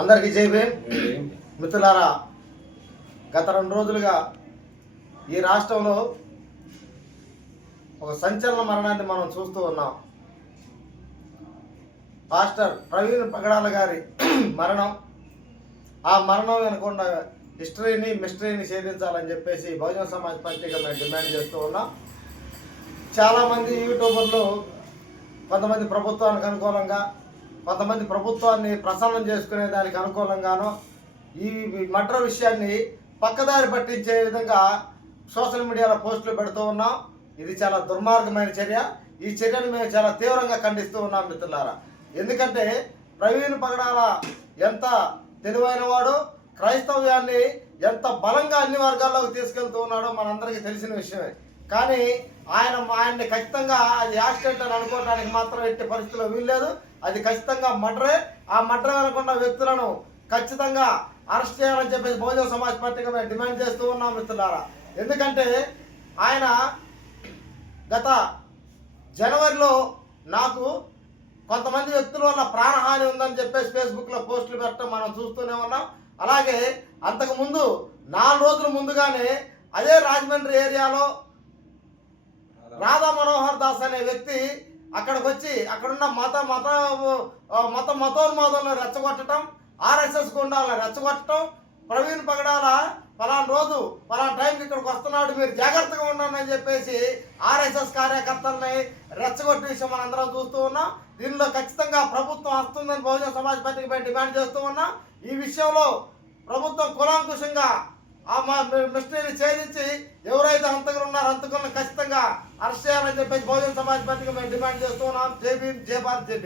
అందరికీ జై భీమ్. మిత్రులారా గత రెండు రోజులుగా ఈ రాష్ట్రంలో ఒక సంచలన మరణాన్ని మనం చూస్తూ ఉన్నాం. పాస్టర్ ప్రవీణ్ పగడాల గారి మరణం ఆ మరణం వెనకుండా హిస్టరీని మిస్టరీని ఛేదించాలని చెప్పేసి బహుజన సమాజ్ పార్టీగా మేము డిమాండ్ చేస్తూ ఉన్నాం. చాలామంది యూట్యూబర్లు కొంతమంది ప్రభుత్వానికి అనుకూలంగా కొంతమంది ప్రభుత్వాన్ని ప్రసన్నం చేసుకునే దానికి అనుకూలంగాను ఈ మటర్ విషయాన్ని పక్కదారి పట్టించే విధంగా సోషల్ మీడియాలో పోస్టులు పెడుతూ ఉన్నాం. ఇది చాలా దుర్మార్గమైన చర్య. ఈ చర్యను మేము చాలా తీవ్రంగా ఖండిస్తూ ఉన్నాం మిత్రులారా. ఎందుకంటే ప్రవీణ్ పగడాల ఎంత తెలివైన వాడు క్రైస్తవ్యాన్ని ఎంత బలంగా అన్ని వర్గాల్లోకి తీసుకెళ్తూ ఉన్నాడో మనందరికీ తెలిసిన విషయమే. కానీ ఆయన ఆయన్ని ఖచ్చితంగా అది యాక్సిడెంట్ అని అనుకోవడానికి మాత్రం ఎట్టి పరిస్థితుల్లో వీల్లేదు. అది ఖచ్చితంగా మర్డరే. ఆ మర్డర్ అనుకున్న వ్యక్తులను ఖచ్చితంగా అరెస్ట్ చేయాలని చెప్పేసి బహుజన సమాజ్ పార్టీగా మేము డిమాండ్ చేస్తూ ఉన్నాం మిత్రులారా. ఎందుకంటే ఆయన గత జనవరిలో నాకు కొంతమంది వ్యక్తుల వల్ల ప్రాణహాని ఉందని చెప్పేసి ఫేస్బుక్లో పోస్టులు పెట్టడం మనం చూస్తూనే ఉన్నాం. అలాగే అంతకుముందు నాలుగు రోజుల ముందుగానే అదే రాజమండ్రి ఏరియాలో రాధా మనోహర్ దాస్ అనే వ్యక్తి అక్కడికి వచ్చి అక్కడున్న మత మత మత మతోన్మాదాలను రెచ్చగొట్టడం ఆర్ఎస్ఎస్ గుండాలను రెచ్చగొట్టడం ప్రవీణ్ పగడాల ఫలానా రోజు ఫలానా టైంకి ఇక్కడికి వస్తున్నాడు మీరు జాగ్రత్తగా ఉండండి అని చెప్పేసి ఆర్ఎస్ఎస్ కార్యకర్తల్ని రెచ్చగొట్టే విషయం మనందరం చూస్తూ ఉన్నాం. దీనిలో ఖచ్చితంగా ప్రభుత్వం వస్తుందని బహుజన సమాజ్ పార్టీకి పై డిమాండ్ చేస్తూ ఉన్నాం. ఈ విషయంలో ప్రభుత్వం కులాంకుశంగా ఆ మిస్టరీని ఛేదించి ఎవరైతే హంతకులు ఉన్నారో హంతకులను ఖచ్చితంగా అరెస్ట్ చేయాలని చెప్పేసి బహుజన సమాజ్ పార్టీకి మేము డిమాండ్ చేస్తున్నాం. జై భీమ్ జై భారత్ జై